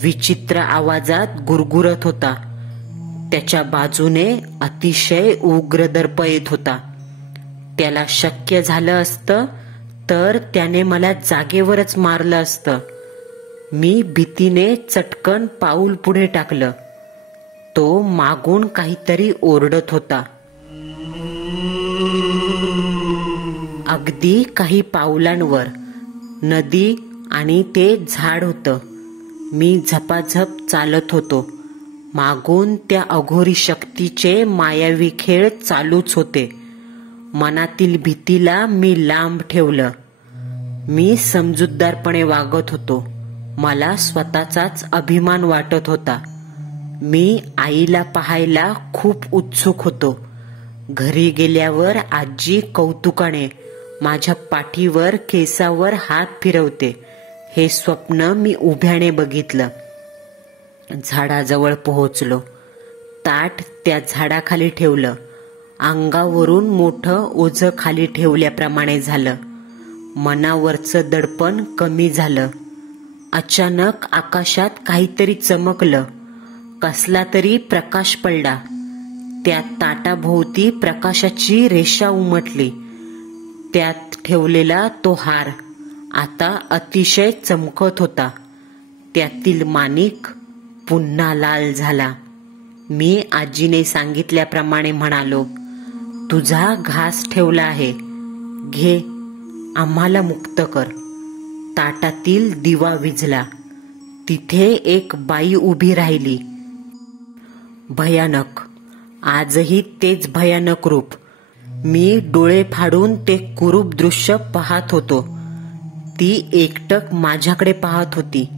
विचित्र आवाजात गुरगुरत होता. त्याच्या बाजूने अतिशय उग्र दर्प येत होता. त्याला शक्य झालं असतं तर त्याने मला जागेवरच मारलं असतं. मी भीतीने चटकन पाऊल पुढे टाकलं. तो मागून काहीतरी ओरडत होता. अगदी काही पावलांवर नदी आणि ते झाड होतं. मी झपाझप चालत होतो. मागून त्या अघोरी शक्तीचे मायावी खेळ चालूच होते. मनातील भीतीला मी लांब ठेवलं. मी समजूतदारपणे वागत होतो. मला स्वतःचाच अभिमान वाटत होता. मी आईला पाहायला खूप उत्सुक होतो. घरी गेल्यावर आजी कौतुकाने माझ्या पाठीवर केसावर हात फिरवते हे स्वप्न मी उभ्याने बघितलं. झाडाजवळ पोहोचलो. ताट त्या झाडाखाली ठेवलं. अंगावरून मोठं ओझं खाली ठेवल्याप्रमाणे झालं. मनावरचं दडपण कमी झालं. अचानक आकाशात काहीतरी चमकलं. कसला तरी प्रकाश पडला. त्या ताटाभोवती प्रकाशाची रेषा उमटली. त्यात ठेवलेला तो हार आता अतिशय चमकत होता. त्यातील माणिक पुन्हा लाल झाला. मी आजीने सांगितल्याप्रमाणे म्हणालो, तुझा घास ठेवला आहे, घे, आम्हाला मुक्त कर. ताटातील दिवा विझला. तिथे एक बाई उभी राहिली. भयानक, आजही तेच भयानक रूप. मी डोळे फाडून ते कुरूप दृश्य पाहत होतो. ती एकटक माझ्याकडे पाहत होती.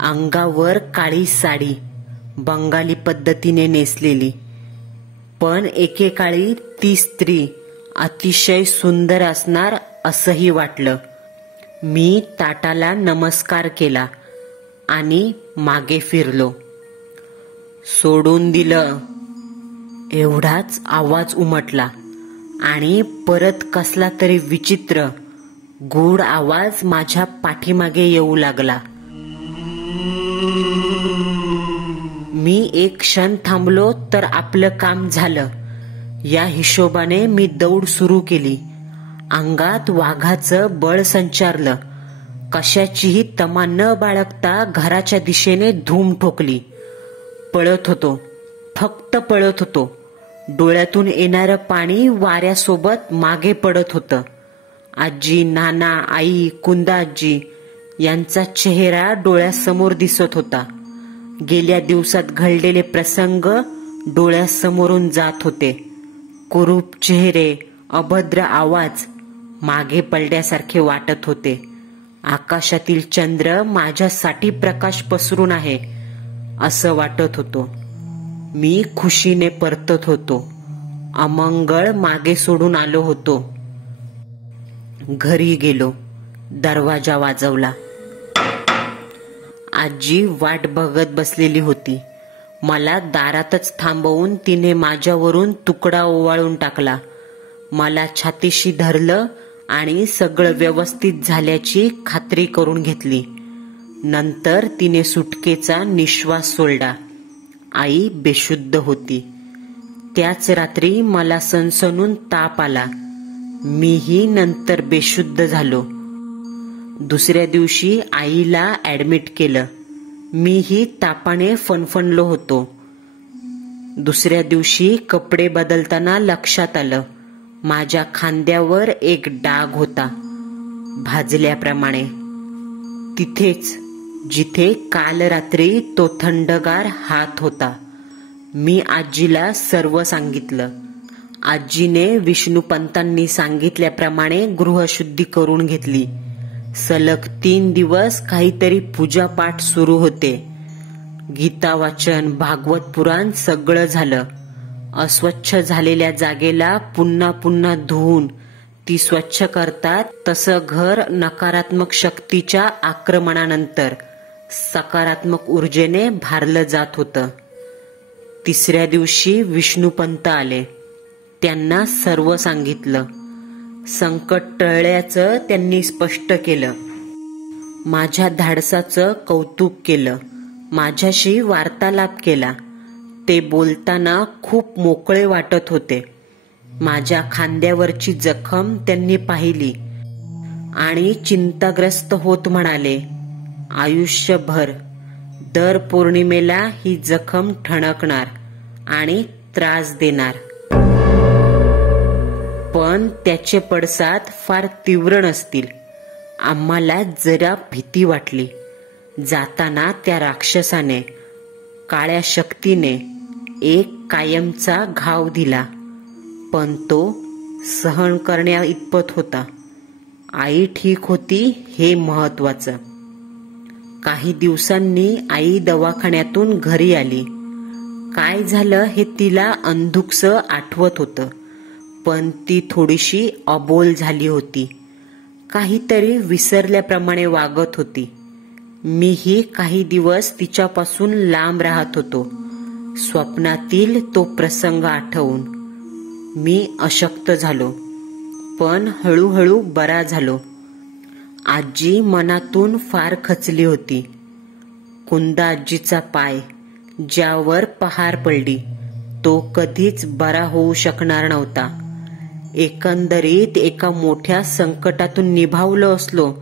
अंगावर काळी साडी, बंगाली पद्धतीने नेसलेली. पण एकेकाळी ती स्त्री अतिशय सुंदर असणार असंही वाटलं. मी ताटाला नमस्कार केला आणि मागे फिरलो. सोडून दिलं, एवढाच आवाज उमटला आणि परत कसला तरी विचित्र गूढ आवाज माझ्या पाठीमागे येऊ लागला. मी एक क्षण थांबलो तर आपलं काम झालं या हिशोबाने मी दौड सुरू केली. अंगात वाघाचं बळ संचारलं. कशाचीही तमा न बाळगता घराच्या दिशेने धूम ठोकली. पळत होतो, फक्त पळत होतो. डोळ्यातून येणारं पाणी वाऱ्यासोबत मागे पडत होतं. आजी, नाना, आई, कुंदा आजी यांचा चेहरा डोळ्यासमोर दिसत होता. गेल्या दिवसात घडलेले प्रसंग डोळ्यासमोरून जात होते. कुरूप चेहरे, अभद्र आवाज मागे पडल्यासारखे वाटत होते. आकाशातील चंद्र माझ्यासाठी प्रकाश पसरून आहे असं वाटत होतो. मी खुशीने परतत होतो. अमंगळ मागे सोडून आलो होतो. घरी गेलो. दरवाजा वाजवला. आजी वाट बघत बसलेली होती. मला दारातच थांबवून तिने माझ्यावरून तुकडा ओवाळून टाकला. मला छातीशी धरलं आणि सगळं व्यवस्थित झाल्याची खात्री करून घेतली. नंतर तिने सुटकेचा निश्वास सोडला. आई बेशुद्ध होती. त्याच रात्री मला सणसणून ताप आला. मीही नंतर बेशुद्ध झालो. दुसऱ्या दिवशी आईला ऍडमिट केलं. मीही तापाने फणफणलो होतो. दुसऱ्या दिवशी कपडे बदलताना लक्षात आलं, माझ्या खांद्यावर एक डाग होता, भाजल्याप्रमाणे. तिथेच जिथे काल रात्री तो थंडगार हात होता. मी आजीला सर्व सांगितलं. आजीने विष्णुपंतांनी सांगितल्याप्रमाणे गृहशुद्धी करून घेतली. सलग 3 दिवस काहीतरी पूजापाठ सुरू होते. गीता वाचन, भागवत पुराण सगळं झालं. अस्वच्छ झालेल्या जागेला पुन्हा पुन्हा धुवून ती स्वच्छ करतात तसं घर नकारात्मक शक्तीच्या आक्रमणानंतर सकारात्मक ऊर्जेने भारलं जात होतं. तिसऱ्या दिवशी विष्णुपंत आले. त्यांना सर्व सांगितलं. संकट टळल्याचं त्यांनी स्पष्ट केलं. माझ्या धाडसाचं कौतुक केलं. माझ्याशी वार्तालाप केला. ते बोलताना खूप मोकळे वाटत होते. माझ्या खांद्यावरची जखम त्यांनी पाहिली आणि चिंताग्रस्त होत म्हणाले, आयुष्यभर दर पौर्णिमेला ही जखम ठणकणार आणि त्रास देणार. पण त्याचे पडसाद फार तीव्र नसतील. आम्हाला जरा भीती वाटली. जाताना त्या राक्षसाने, काळ्या शक्तीने एक कायमचा घाव दिला, पण तो सहन करण्या इतपत होता. आई ठीक होती हे महत्वाचं. काही दिवसांनी आई दवाखान्यातून घरी आली. काय झालं हे तिला अंधुकसं आठवत होतं, पण ती थोडीशी अबोल झाली होती. काहीतरी विसरल्याप्रमाणे वागत होती. मीही काही दिवस तिच्यापासून लांब राहत होतो. स्वप्नातील तो प्रसंग आठवून मी अशक्त झालो, पण हळूहळू बरा झालो. आजी मनातून फार खचली होती. कुंदा आजीचा पाय, ज्यावर पहार पडली, तो कधीच बरा होऊ शकणार नव्हता. एकंदरीत एका मोठ्या संकटातून निभावलो असलो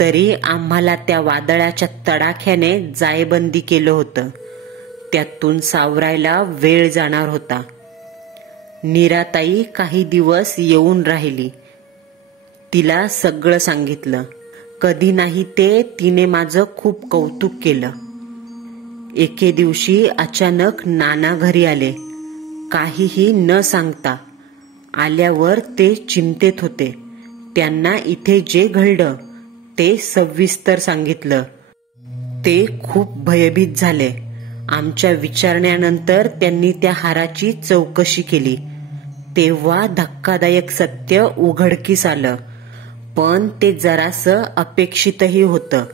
तरी आम्हाला त्या वादळाच्या तडाख्याने जायबंदी केलं होतं. त्यातून सावरायला वेळ जाणार होता. नीराताई काही दिवस येऊन राहिली. तिला सगळं सांगितलं. कधी नाही ते तिने माझं खूप कौतुक केलं. एके दिवशी अचानक नाना घरी आले, काहीही न सांगता. आल्यावर ते चिंतेत होते. त्यांना इथे जे घडलं ते सविस्तर सांगितलं. ते खूप भयभीत झाले. आमच्या विचारण्यानंतर त्यांनी त्या हाराची चौकशी केली. तेव्हा धक्कादायक सत्य उघडकीस आलं. पण ते जरासं अपेक्षितही होतं,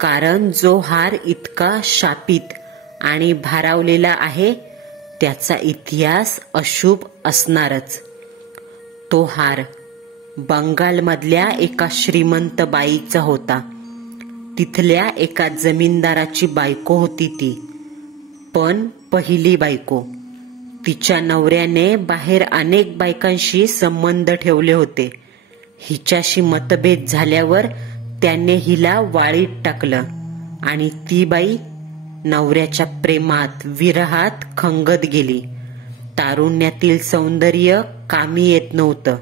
कारण जो हार इतका शापित आणि भारावलेला आहे त्याचा इतिहास अशुभ असणारच. तो हार बंगालमधल्या एका श्रीमंत बाईचा होता. तिथल्या एका जमीनदाराची बायको होती ती, पण पहिली बायको. तिच्या नवऱ्याने बाहेर अनेक बायकांशी संबंध ठेवले होते. हिच्याशी मतभेद झाल्यावर त्याने हिला वाळीत टाकलं आणि ती बाई नवऱ्याच्या प्रेमात विरहात खंगत गेली. तारुण्यातील सौंदर्य कामी येत नव्हतं.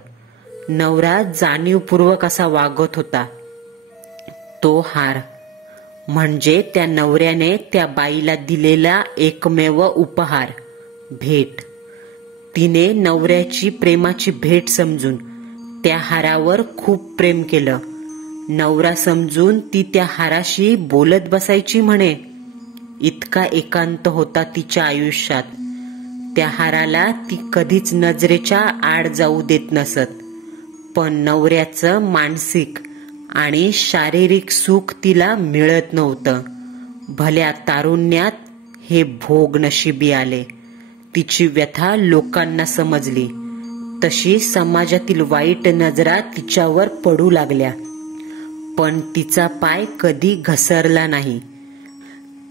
नवरा जाणीवपूर्वक असा वागत होता. तो हार म्हणजे त्या नवऱ्याने त्या बाईला दिलेला एकमेव उपहार, भेट. तिने नवऱ्याची प्रेमाची भेट समजून त्या हारावर खूप प्रेम केलं. नवरा समजून ती त्या हाराशी बोलत बसायची म्हणे. इतका एकांत होता तिच्या आयुष्यात. त्या हाराला ती कधीच नजरेच्या आड जाऊ देत नसत. पण नवऱ्याचं मानसिक आणि शारीरिक सुख तिला मिळत नव्हतं. भल्या तारुण्यात हे भोग नशिबी आले. तिची व्यथा लोकांना समजली. तशी समाजातील वाईट नजरा तिच्यावर पडू लागल्या. पण तिचा पाय कधी घसरला नाही.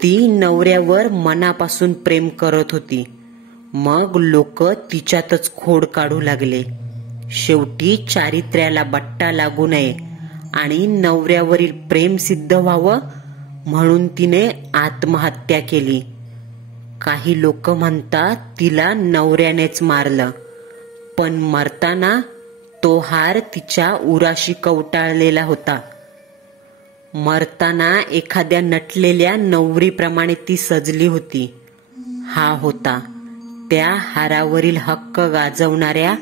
ती नवऱ्यावर मनापासून प्रेम करत होती. मग लोक तिच्यातच खोड काढू लागले. शेवटी चारित्र्याला बट्टा लागू नये आणि नवऱ्यावरील प्रेम सिद्ध व्हावं म्हणून तिने आत्महत्या केली. काही लोक म्हणतात तिला नवऱ्यानेच मारलं, पण मरताना तो हार तिच्या उराशी कवटाळलेला होता. मरताना एखाद्या नटलेल्या नवरीप्रमाणे ती सजली होती. हा होता त्या हारावरील हक्क गाजवणाऱ्या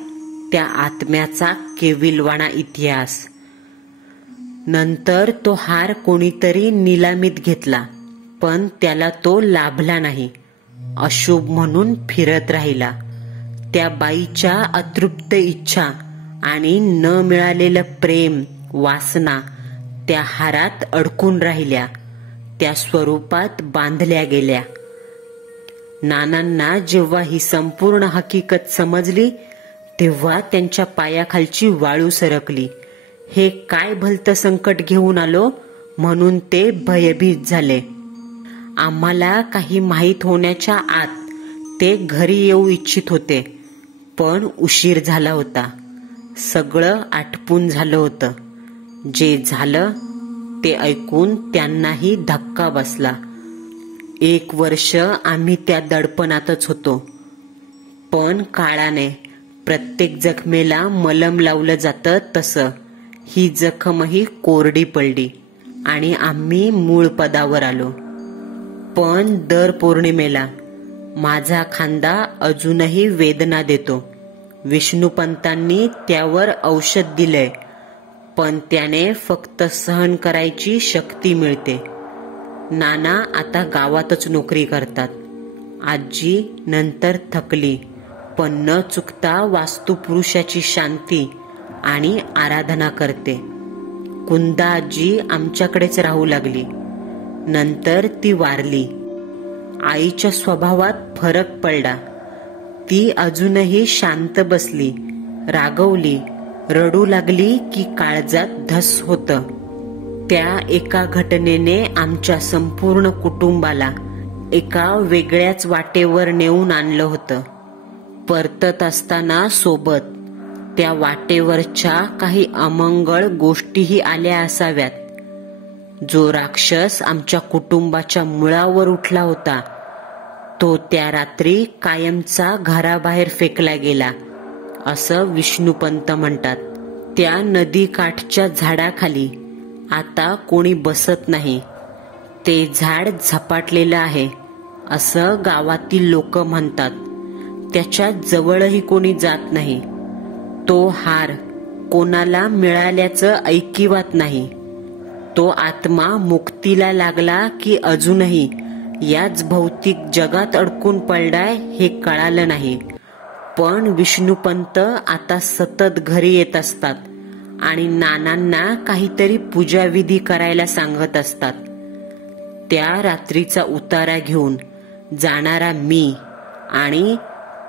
त्या आत्म्याचा केविलवाणा इतिहास. नंतर तो हार कोणीतरी निलामीत घेतला, पण त्याला तो लाभला नाही. अशुभ म्हणून फिरत राहिला. त्या बाईच्या अतृप्त इच्छा आणि न मिळालेलं प्रेम, वासना त्या हारात अडकून राहिल्या. त्या स्वरूपात बांधल्या गेल्या. नानांना जेव्हा ही संपूर्ण हकीकत समजली तेव्हा त्यांच्या पायाखालची वाळू सरकली. हे काय भलतं संकट घेऊन आलो म्हणून ते भयभीत झाले. आम्हाला काही माहीत होण्याच्या आत ते घरी येऊ इच्छित होते, पण उशीर झाला होता. सगळं आटपून झालं होतं. जे झालं ते ऐकून त्यांनाही धक्का बसला. 1 वर्ष आम्ही त्या दडपणातच होतो. पण काळाने प्रत्येक जखमेला मलम लावलं जातं तसं ही जखमही कोरडी पडली आणि आम्ही मूळ पदावर आलो. पण दर पौर्णिमेला माझा खांदा अजूनही वेदना देतो. विष्णुपंतांनी त्यावर औषध दिलंय, पण त्याने फक्त सहन करायची शक्ती मिळते. नाना आता गावातच नोकरी करतात. आजी नंतर थकली, पण न चुकता वास्तुपुरुषाची शांती आणि आराधना करते. कुंदा आजी आमच्याकडेच राहू लागली. नंतर ती वारली. आईच्या स्वभावात फरक पडला. ती अजूनही शांत बसली, रागवली, रडू लागली की काळजात धस होतं. त्या एका घटनेने आमच्या संपूर्ण कुटुंबाला एका वेगळ्याच वाटेवर नेऊन आणलं होतं. परतत असताना सोबत त्या वाटेवरच्या काही अमंगळ गोष्टीही आल्या असाव्यात. जो राक्षस आमच्या कुटुंबाच्या मुळावर उठला होता तो त्या रात्री कायमचा घराबाहेर फेकला गेला, असं विष्णुपंत म्हणतात. त्या नदीकाठच्या झाडाखाली आता कोणी बसत नाही. ते झाड झपाटलेलं आहे असं गावातील लोक म्हणतात. त्याच्या जवळही कोणी जात नाही. तो हार कोणाला मिळाल्याचं ऐकिवात नाही. तो आत्मा मुक्तीला लागला की अजूनही याच भौतिक जगात अडकून पडलाय हे कळालं नाही. पण विष्णुपंत आता सतत घरी येत असतात आणि नानांना काहीतरी पूजाविधी करायला सांगत असतात. त्या रात्रीचा उतारा घेऊन जाणारा मी आणि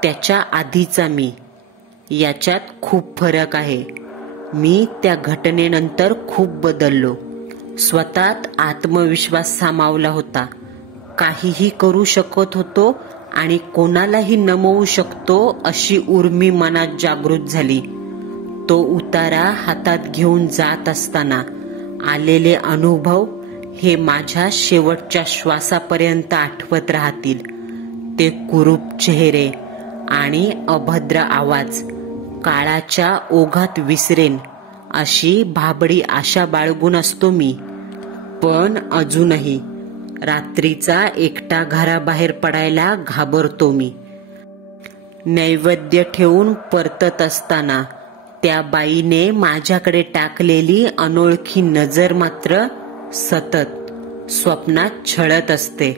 त्याच्या आधीचा मी याच्यात खूप फरक आहे. मी त्या घटनेनंतर खूप बदललो. स्वतःत आत्मविश्वास सामावला होता. काहीही करू शकत होतो आणि कोणालाही नमवू शकतो अशी उर्मी मनात जागृत झाली. तो उतारा हातात घेऊन जात असताना आलेले अनुभव हे माझ्या शेवटच्या श्वासापर्यंत आठवत राहतील. ते कुरूप चेहरे आणि अभद्र आवाज काळाच्या ओघात विसरेन अशी भाबडी आशा बाळगून असतो मी. पण अजूनही रात्रीचा एकटा घराबाहेर पडायला घाबरतो मी. नैवेद्य ठेवून परतत असताना त्या बाईने माझ्याकडे टाकलेली अनोळखी नजर मात्र सतत स्वप्नात छळत असते.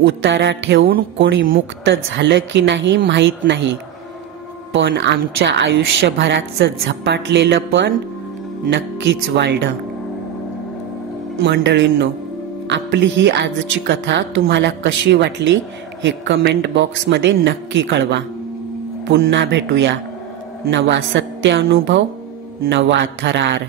उतारा ठेवून कोणी मुक्त झालं की नाही माहीत नाही, पण आमच्या आयुष्यभराचं झपाटलेलं पण नक्कीच वाढलं. मंडळींनो, आपली ही आजची कथा तुम्हाला कशी वाटली हे कमेंट बॉक्समध्ये नक्की कळवा. पुन्हा भेटूया. नवा सत्य अनुभव, नवा थरार.